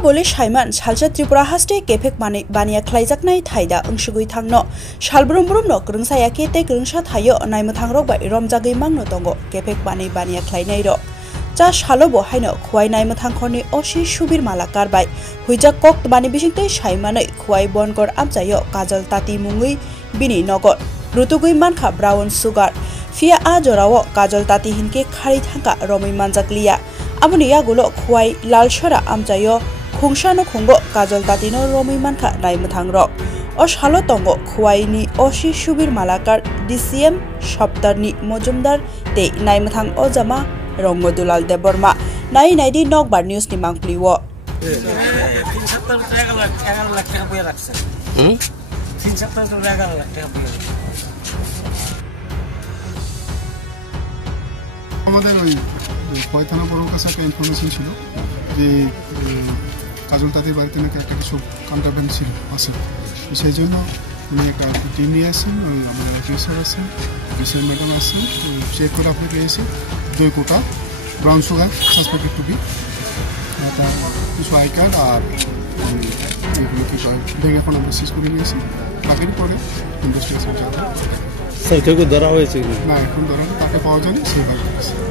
bole Shaiman Salsa Tripura haste kefek bania khlaijaknai thaida ongsugui thangno salbrum no krungsayake te krungsha thayo naimuthangrok bai romjagui mangno tongo kefek bania khlainai ro cha shalobo haino khwai naimuthankhorni osi subir malakar bai huijak kok bani bisingtei Shaimanai khwai bonkor amchayo kajal tati mungui bini nogor rutugui mankha brown sugar fia a jorao kajal tati hinke khari thangka romoi manjakliya amoni yagulo khwai lalshara amchayo khungshano khungo kajal tatino romoi mankha naimuthangrok o shalo tongo khwai ni osi subir malakar DCM Shoptarni Mojumdar te naimuthang ojama Rongo Dulal Deborma nai di Nokbar News ni mangpliwo আমাদের ওই খোয়াই থানা বড়র কাছে একটা information ছিল যে কাজল তাদের বাড়িতে নাকি একটা কিছু কন্ট্রাব্যান্ড ছিল আছে সেই জন্য উনি একটা টিম নিয়ে আসেন ওই আমাদের অফিসার আছেন অফিসার ম্যাডাম আছেন চেক করে আপনাকে এসে 2 কোটা brown sugar suspected to be তার কিছু আই কার্ড আর এগুলো কি করে ব্যাংক অ্যাকাউন্ট আমরা সিজ করে নিয়েছি বাকির পরে ইনভেস্টিগেশন চলছে স্যার কেউ ধরা হয়েছে না এখন ধরা তাকে পাওয়া যায়নি সেই বাড়িতে